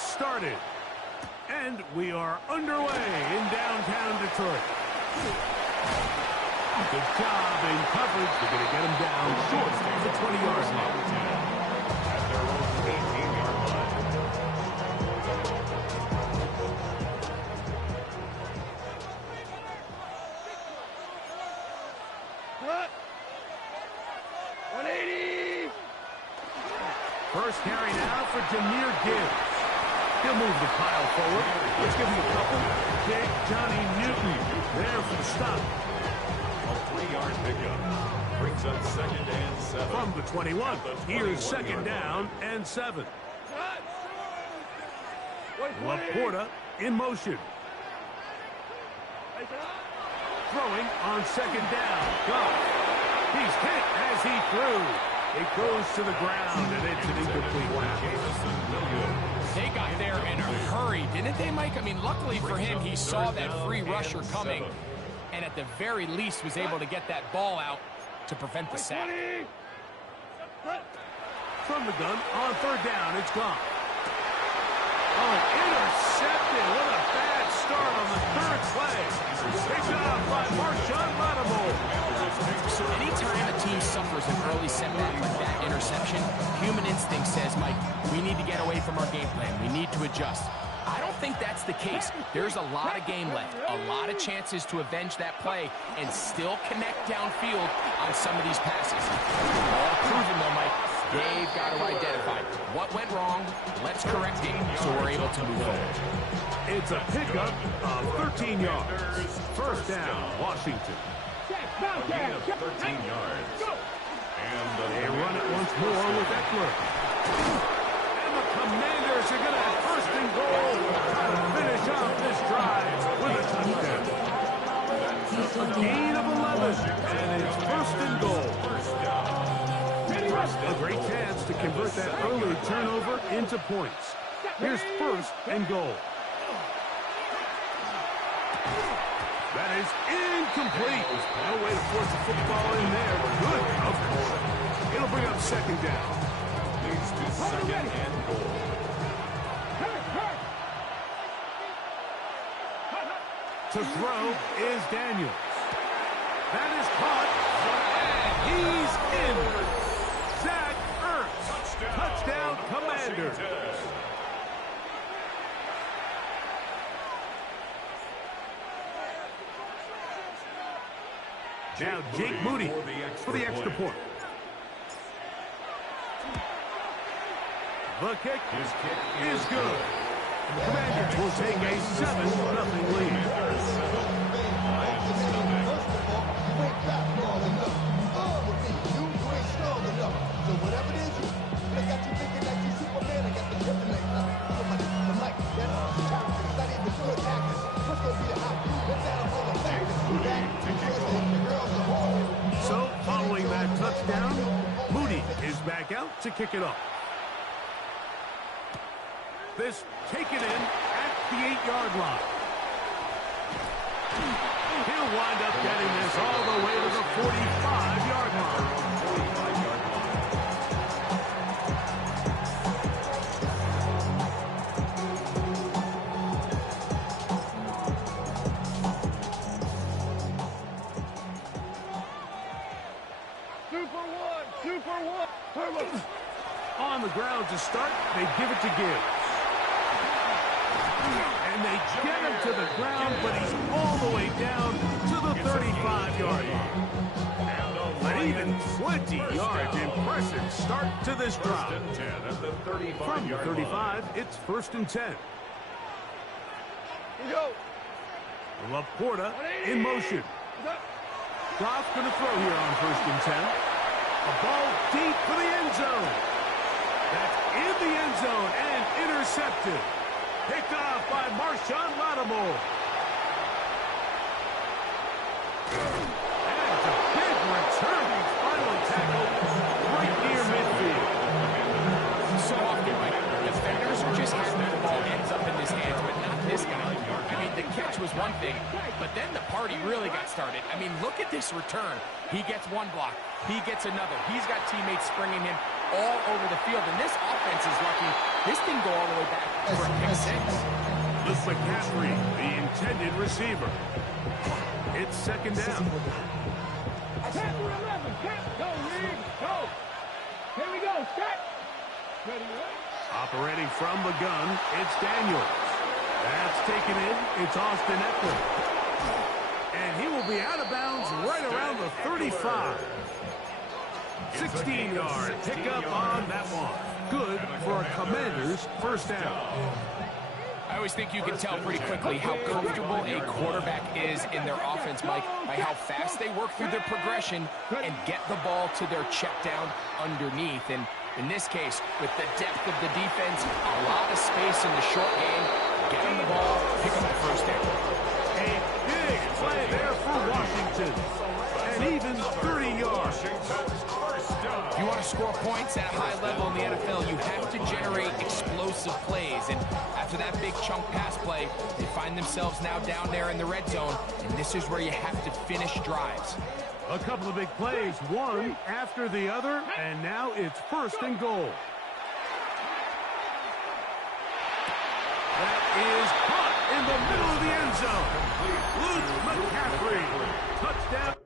gets started. And we are underway in downtown Detroit. Good job in coverage. They're going to get him down short of the 20-yard line. At their own 18-yard line. What? 180. First carry now for Jahmyr Gibbs. He'll move the pile forward. Let's give him a couple. Big Johnny Newton there for the stop. A 3-yard pickup. Brings up 2nd and 7. From the 21. Here's 2nd down and 7. Laporta in motion. Throwing on 2nd down. Goff. He's hit as he threw. It goes to the ground, and it's an incomplete pass. They got there in a hurry, didn't they, Mike? I mean, luckily for him, he saw that free rusher coming, and at the very least was able to get that ball out to prevent the sack. From the gun, on 3rd down, it's gone. Oh, intercepted. What a bad start on the 3rd play. Picked off by Marshawn Lattimore. So anytime a team suffers an early setback like that interception, human instinct says, Mike, we need to get away from our game plan. We need to adjust. I don't think that's the case. There's a lot of game left, a lot of chances to avenge that play and still connect downfield on some of these passes. All proven though, Mike, they've got to identify what went wrong, let's correct it so we're able to move forward. It's a pickup of 13 yards. First down, Washington. Gain of 13 yards. And they run it once more with Eckler. And the Commanders are going to have 1st and goal. Try to finish off this drive with a touchdown. A gain of 11, and it's 1st and goal. A great chance to convert that early turnover into points. Here's 1st and goal. That is incomplete. No way to force the football in there. Good coverage. It'll bring up 2nd down. Leads to 2nd and goal. To throw is Daniels. That is caught. And he's in. Zach Ertz. Touchdown, Commanders. Now Jake Moody for the extra point. The kick is good. The Commanders will take a 7-0 lead. So, following that touchdown, Moody is back out to kick it off. This taken in at the 8-yard line. He'll wind up getting this all the way to the 45-yard line. On the ground to start, they give it to Gibbs. And they get him to the ground, but he's all the way down to the 35-yard line. An even 20 yards. Impressive start to this drive. From the 35, it's 1st and 10. Laporta in motion. Goff going to throw here on 1st and 10. A ball deep for the end zone. That's in the end zone and intercepted. Picked off by Marshawn Lattimore. And a big return. Final tackle right near midfield. So often, Mike, defenders are just happy the ball ends up in his hands, but not this guy. I mean, the catch was one thing, but then the party really got started. I mean, look at this return. He gets one block. He gets another. He's got teammates springing him all over the field, and this offense is lucky this thing go all the way back for a pick six. Luke McCaffrey, the intended receiver. It's second down. Here we go, set. Operating from the gun, it's Daniels. That's taken in. It's Austin Eckler. And he will be out of bounds right around the 35. 16-yard pickup on that one. Good for a Commanders first down. I always think you can tell pretty quickly how comfortable a quarterback is in their offense, Mike, by how fast they work through their progression and get the ball to their check down underneath. And in this case, with the depth of the defense, a lot of space in the short game, get them the ball, pick up the first down. A big play there for Washington. And even 30 yards. If you want to score points at a high level in the NFL, you have to generate explosive plays. And after that big chunk pass play, they find themselves now down there in the red zone. And this is where you have to finish drives. A couple of big plays, one after the other, and now it's first and goal. That is caught in the middle of the end zone. Luke McCaffrey, touchdown.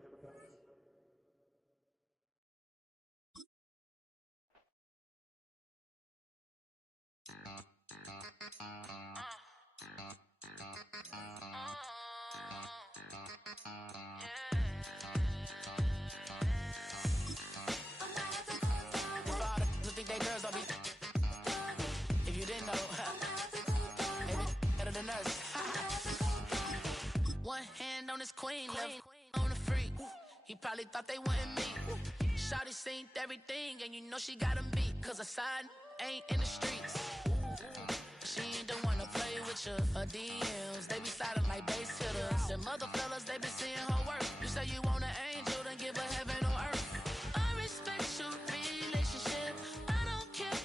If you didn't know, maybe better than us. One hand on his queen, left on the freak. He probably thought they wanted me. Shawty seen everything, and you know she got him beat. Cause her side ain't in the streets. She ain't the one to play with you. Her DMs, they be sliding like base hitters. The mother fellas, they be seeing her work. You say you want an angel, then give her heaven on earth. I respect your relationship. I don't care if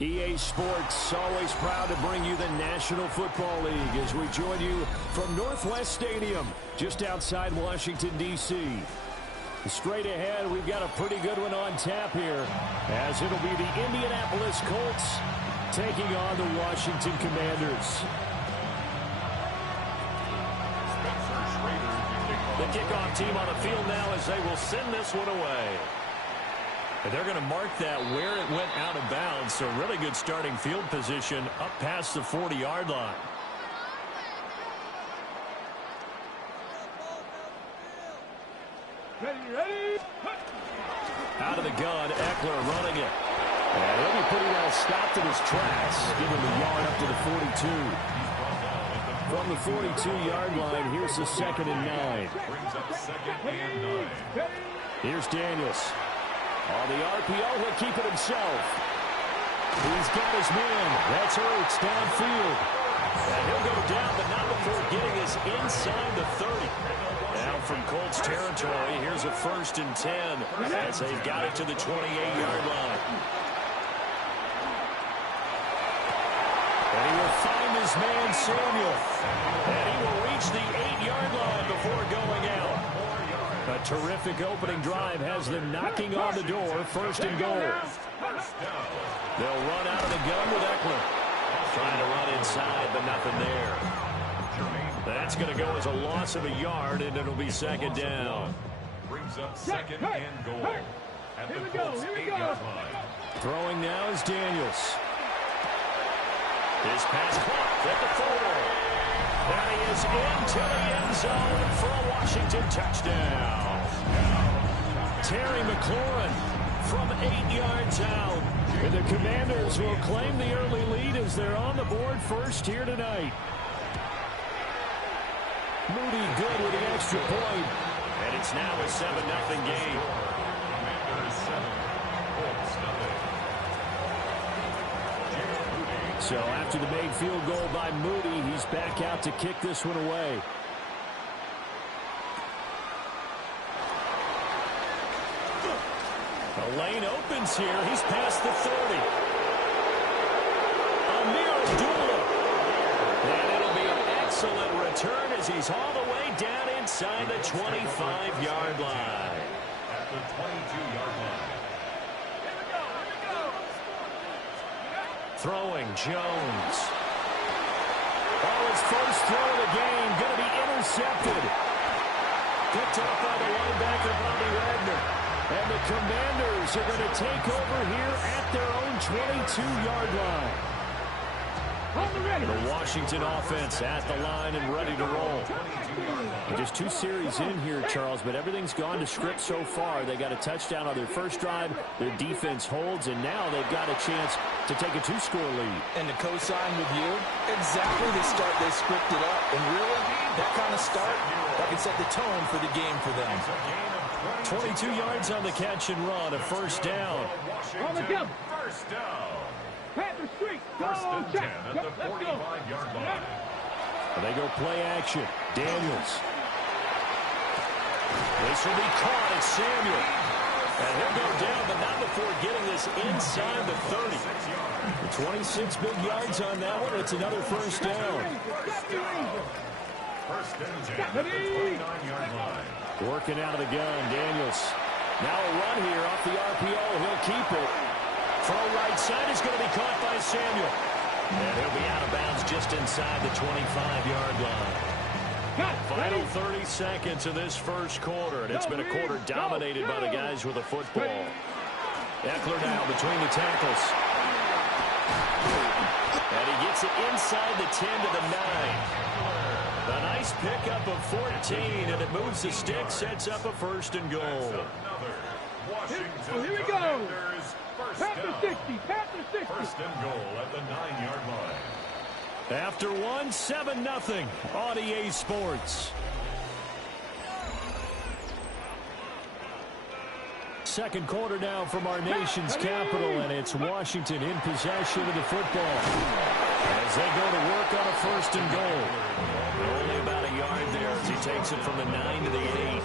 EA Sports, always proud to bring you the National Football League as we join you from Northwest Stadium, just outside Washington, D.C. Straight ahead, we've got a pretty good one on tap here, as it'll be the Indianapolis Colts taking on the Washington Commanders. The kickoff team on the field now as they will send this one away. And they're going to mark that where it went out of bounds, so really good starting field position up past the 40-yard line. Ready. Out of the gun, Eckler running it. And he'll be pretty well stopped in his tracks, giving the yard up to the 42. From the 42-yard line, here's the 2nd and 9. Brings up 2nd and 9. Here's Daniels. On the RPO, he'll keep it himself. He's got his man. That's Ertz downfield. And he'll go down, but not before getting us inside the 30. Now from Colts territory, here's a 1st and 10 as they've got it to the 28-yard line. And he will find his man Samuel. And he will reach the 8-yard line before going out. A terrific opening drive has them knocking on the door. 1st and goal. They'll run out of the gun with Eckler. Trying to run inside, but nothing there. That's going to go as a loss of a yard, and it'll be 2nd down. Brings up 2nd and goal at the Colts 8-yard line. Throwing now is Daniels. His pass clock at the 4. That he is into the end zone for a Washington touchdown. Terry McLaurin from 8 yards out. And the Commanders will claim the early lead as they're on the board first here tonight. Moody good with the extra point. And it's now a 7-0 game. Commanders 7, Colts nothing. So after the made field goal by Moody, he's back out to kick this one away. The lane opens here. He's past the 30. Amir Abdullah. And it'll be an excellent return as he's all the way down inside the 25-yard line. At the 22-yard line. throwing, Jones. Oh, his first throw of the game, going to be intercepted. Picked up by the linebacker, Bobby Wagner. And the Commanders are going to take over here at their own 22-yard line. The Washington offense at the line and ready to roll. Just 2 series in here, Charles, but everything's gone to script so far. They got a touchdown on their first drive. Their defense holds, and now they've got a chance to take a 2-score lead. And to co-sign with you, exactly the start they scripted up. And really, that kind of start, that can set the tone for the game for them. 22 yards on the catch and run, a first down. On the jump. First down. Panther Street. First and 10 check. at the 45-yard line. They go play action. Daniels. This will be caught at Samuel. And he'll go down, but not before getting this inside the 30. 26 big yards on that one. It's another first down. First and 10 at the 29-yard line. Working out of the gun, Daniels. Now a run here off the RPO. He'll keep it. Throw right side is going to be caught by Samuel. And he'll be out of bounds just inside the 25-yard line. Final 30 seconds of this first quarter, and it's been a quarter dominated by the guys with the football. Eckler now between the tackles. And he gets it inside the 10 to the 9. A nice pickup of 14, and it moves the stick, sets up a first and goal. Here we go. Panther 60, Panther 60. First and goal at the 9-yard line. After 1, 7-0 on EA Sports. Second quarter now from our nation's capital, and it's Washington in possession of the football as they go to work on a first and goal. Only about a yard there as he takes it from the 9 to the 8.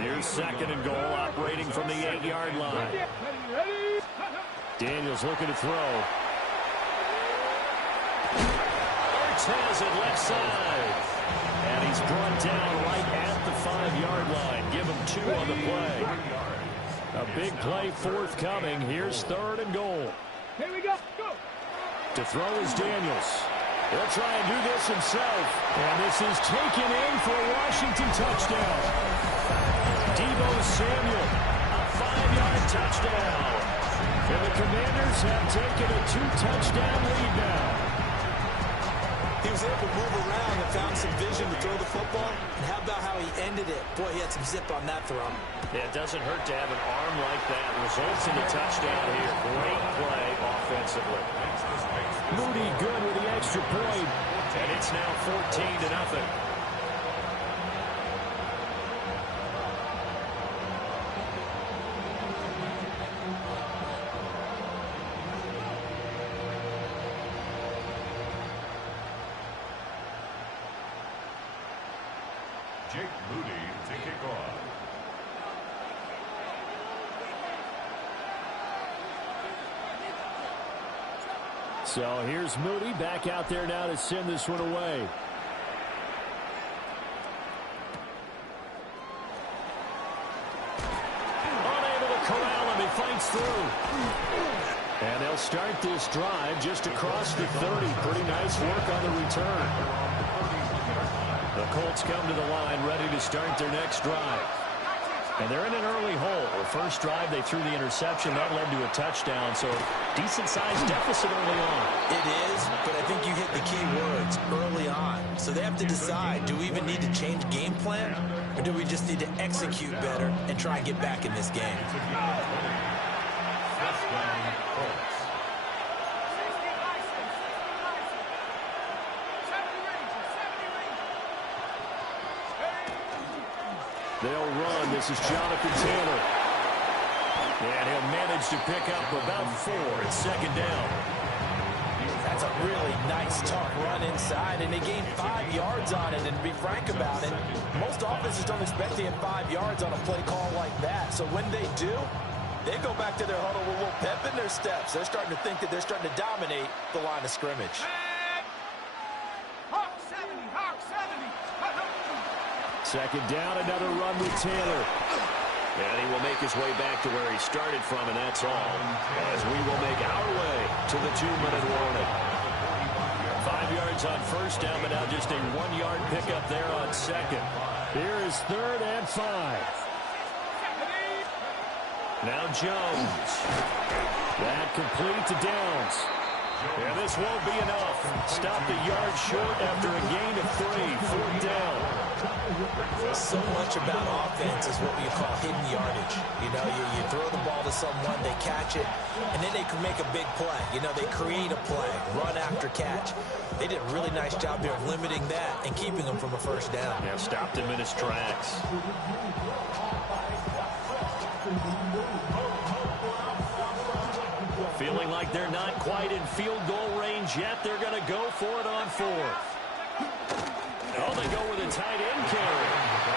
Here's second and goal, operating from the 8-yard line. Daniels looking to throw. Has it left side. And he's brought down right at the 5-yard line. Give him 2 on the play. A big play forthcoming. Here's third and goal. Here we go. Go. To throw is Daniels. He'll try and do this himself. And this is taken in for a Washington touchdown. Deebo Samuel, a 5-yard touchdown. And the Commanders have taken a 2-touchdown lead now. He was able to move around and found some vision to throw the football. And how about how he ended it? Boy, he had some zip on that throw. Yeah, it doesn't hurt to have an arm like that. Results in the touchdown here. Great play offensively. Moody good with the extra point. And it's now 14-0. Jake Moody to kick off. So here's Moody back out there now to send this one away. Unable to corral him. He fights through. And they'll start this drive just across the 30. Pretty nice work on the return. The Colts come to the line ready to start their next drive. And they're in an early hole. The first drive, they threw the interception. That led to a touchdown. So decent-sized deficit early on. It is, but I think you hit the key words, early on. So they have to decide, do we even need to change game plan? Or do we just need to execute better and try and get back in this game? They'll run. This is Jonathan Taylor. And he'll manage to pick up about 4. It's second down. That's a really nice, tough run inside, and they gained 5 yards on it. And to be frank about it, most offenses don't expect to get 5 yards on a play call like that. So when they do, they go back to their huddle with a little pep in their steps. They're starting to think that they're starting to dominate the line of scrimmage. Hawk 70, Hawk 70. Second down, another run with Taylor. And he will make his way back to where he started from, and that's all. As we will make our way to the 2-minute warning. 5 yards on first down, but now just a 1-yard pickup there on second. Here is 3rd and 5. Now Jones. That complete to Downs. And this won't be enough. Stopped a yard short after a gain of 3. 4th down. So much about offense is what we call hidden yardage. You know, you throw the ball to someone, they catch it, and then they can make a big play. You know, they create a play, run after catch. They did a really nice job here of limiting that and keeping him from a first down. Yeah, stopped him in his tracks. Feeling like they're not quite in field goal range yet. They're going to go for it on 4th. Oh, they go with a tight end carry.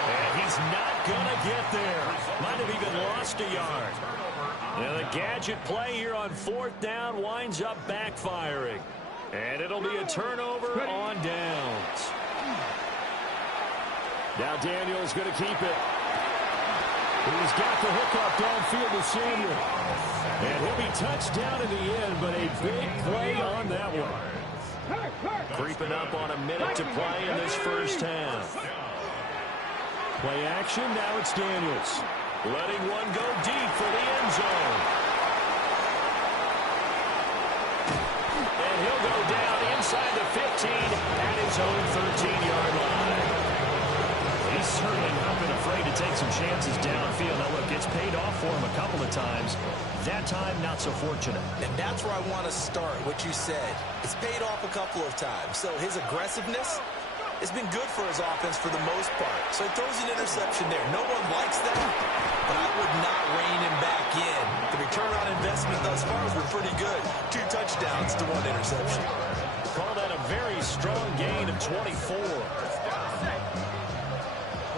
And he's not going to get there. Might have even lost a yard. Now the gadget play here on 4th down winds up backfiring. And it'll be a turnover on downs. Now Daniels going to keep it. He's got the hookup downfield to Samuel. And he'll be touched down in the end, but a big play on that one. Creeping up on a minute to play in this first half. Play action, now it's Daniels. Letting one go deep for the end zone. And he'll go down inside the 15 at his own 13-yard line. He's certainly not been afraid to take some chances downfield. Now, look, it's paid off for him a couple of times. That time, not so fortunate. And that's where I want to start, what you said. It's paid off a couple of times. So his aggressiveness has been good for his offense for the most part. So he throws an interception there. No one likes that, but I would not rein him back in. The return on investment thus far has been pretty good. 2 touchdowns to 1 interception. Call that a very strong gain of 24.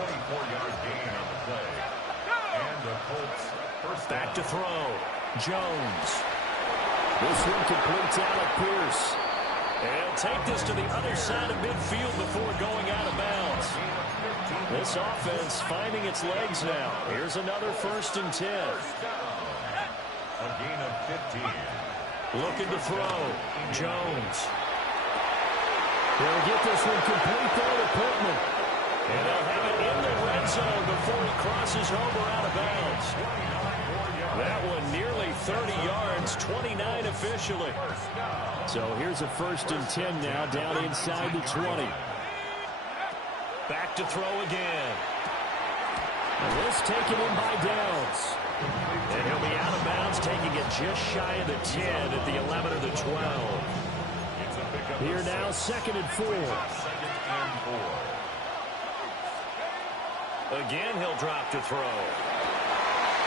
24-yard gain on the play. And the Colts first back to throw. Jones. This one completes out of Pierce. And he'll take this to the other side of midfield before going out of bounds. This offense finding its legs now. Here's another 1st and 10. A gain of 15. Looking to throw. Jones. They'll get this one complete there to Pittman. And they'll have it in the red zone before he crosses over out of bounds. That one nearly 30 yards, 29 officially. So here's a 1st and 10 now, down inside the 20. Back to throw again. And this taken in by Downs. And he'll be out of bounds, taking it just shy of the 10 at the 11 or the 12. Here now, 2nd and 4. Again, he'll drop to throw.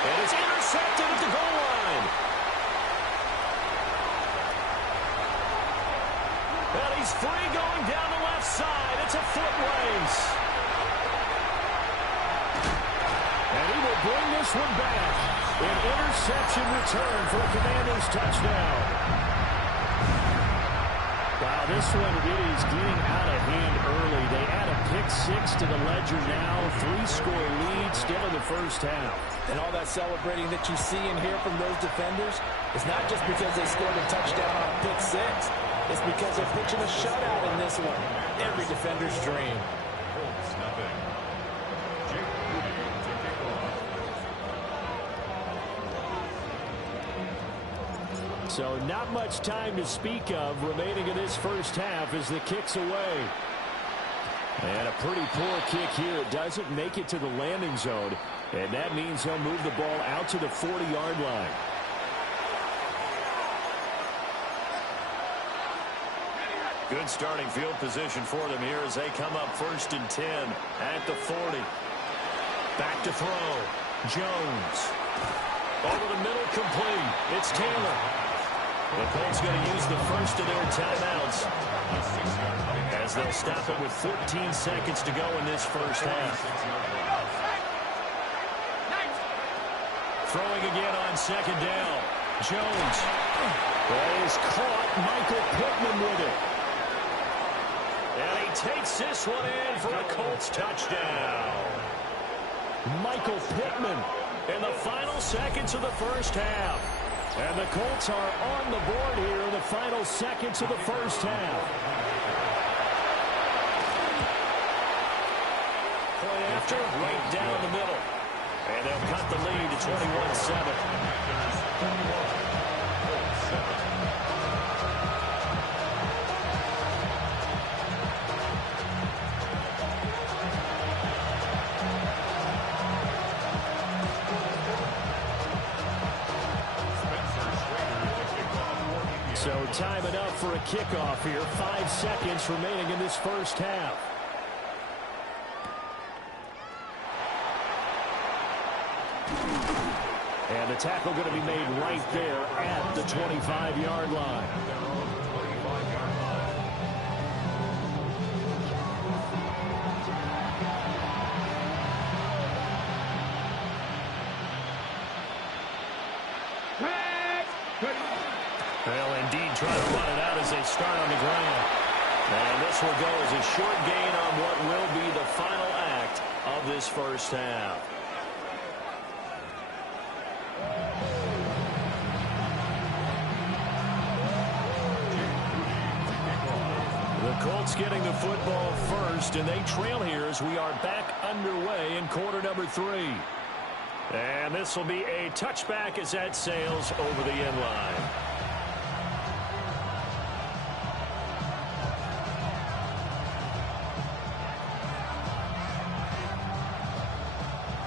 And it's intercepted at the goal line. And he's free going down the left side. It's a foot race. And he will bring this one back. An interception return for a Commanders touchdown. Wow, this one really is getting out of hand early. They add a pick-6 to the ledger now. 3-score lead still in the first half. And all that celebrating that you see and hear from those defenders is not just because they scored a touchdown on a pick-6. It's because they're pitching a shutout in this one. Every defender's dream. So not much time to speak of remaining in this first half as the kick's away. And a pretty poor kick here. It doesn't make it to the landing zone. And that means he'll move the ball out to the 40-yard line. Good starting field position for them here as they come up 1st and 10 at the 40. Back to throw. Jones. Over the middle, complete. It's Taylor. The Colts going to use the first of their timeouts as they'll stop it with 14 seconds to go in this first half. Throwing again on 2nd down. Jones. Is caught. Michael Pittman with it. And he takes this one in for a Colts touchdown. Michael Pittman in the final seconds of the first half. And the Colts are on the board here in the final seconds of the first half. Point after, right down the middle. And they'll cut the lead to 21-7. So time enough for a kickoff here. 5 seconds remaining in this first half. And the tackle going to be made right there at the 25-yard line. They'll indeed try to run it out as they start on the ground. And this will go as a short gain on what will be the final act of this first half. The Colts getting the football first, and they trail here as we are back underway in quarter number 3. And this will be a touchback as that sails over the end line.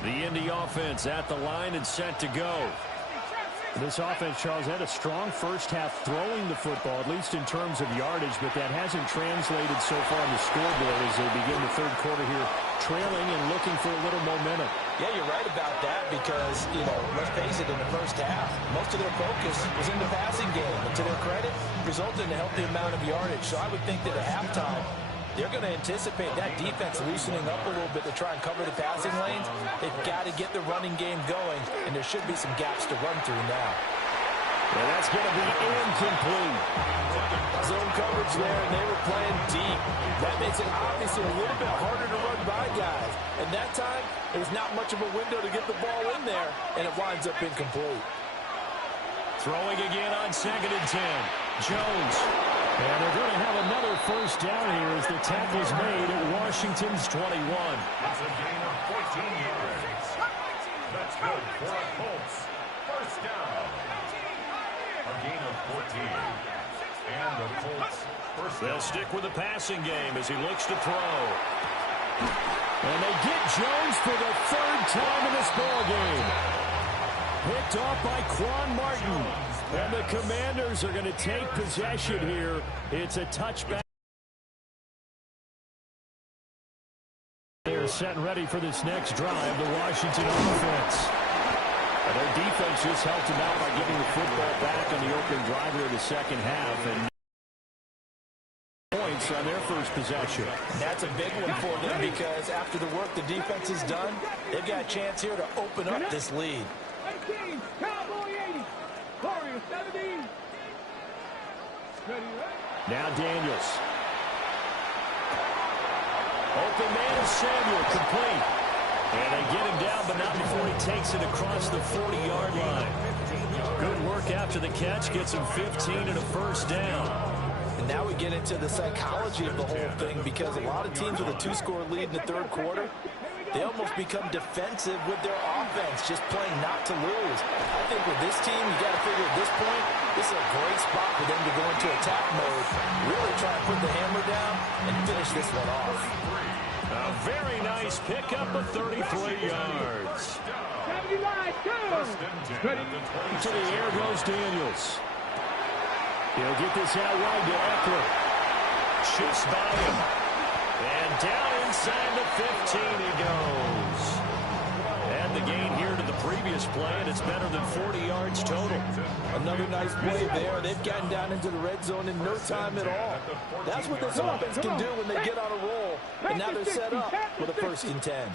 The Indy offense at the line and set to go. This offense, Charles, had a strong first half throwing the football, at least in terms of yardage, but that hasn't translated so far on the scoreboard as they begin the third quarter here, trailing and looking for a little momentum. Yeah, you're right about that because, let's face it, in the first half, most of their focus was in the passing game. And to their credit, resulted in a healthy amount of yardage. So I would think that at halftime, they're going to anticipate that defense loosening up a little bit to try and cover the passing lanes. They've got to get the running game going, and there should be some gaps to run through now. And that's going to be incomplete. Zone coverage there, and they were playing deep. That makes it obviously a little bit harder to run by guys. And that time, there's not much of a window to get the ball in there, and it winds up incomplete. Throwing again on 2nd and 10. Jones. And they're going to have another first down here as the tackle is made at Washington's 21. That's a gain of 14 yards. That's good for the Colts. First down. A gain of 14. And the Colts first down. They'll stick with the passing game as he looks to throw. And they get Jones for the 3rd time in this ballgame. Picked off by Quan Martin. And the Commanders are going to take possession here. It's a touchback. They're set and ready for this next drive, the Washington offense. And their defense just helped them out by getting the football back on the opening drive here in the second half. And points on their first possession. That's a big one for them because after the work the defense has done, they've got a chance here to open up this lead. 18, Cowboy 80, Warriors 17. Now Daniels. Open man is Samuel, complete. And they get him down, but not before he takes it across the 40-yard line. Good work after the catch, gets him 15 and a first down. And now we get into the psychology of the whole thing because a lot of teams with a 2-score lead in the third quarter, they almost become defensive with their offense, just playing not to lose. I think with this team, you got to figure at this point, this is a great spot for them to go into attack mode, really try and put the hammer down and finish this one off. A very nice pickup of 33 yards. 79, go! To the air goes Daniels. He'll get this out wide to Eckler. Shoots by him. And down inside the 15 he goes. And the gain here to the previous play, and it's better than 40 yards total. Another nice play there. They've gotten down into the red zone in no time at all. That's what this offense can do when they get on a roll. And now they're set up with a 1st and 10.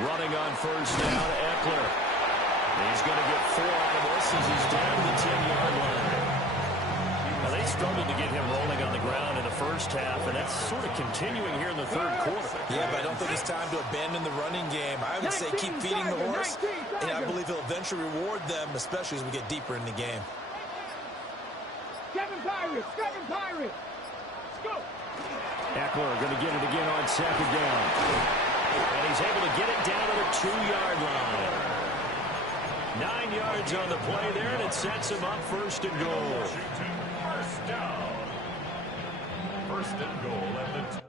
Running on first down, Eckler. He's going to get 4 out of this as he's down to the 10-yard line. struggled to get him rolling on the ground in the first half, and that's sort of continuing here in the third quarter. Yeah, but I don't think it's time to abandon the running game. I would say keep feeding the horse, and I believe he'll eventually reward them, especially as we get deeper in the game. Seven Pirates, let's go. Eckler going to get it again on second down. And he's able to get it down to the 2-yard line. 9 yards on the play there, and it sets him up first and goal. First down. First and goal at the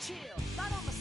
Chill, not on the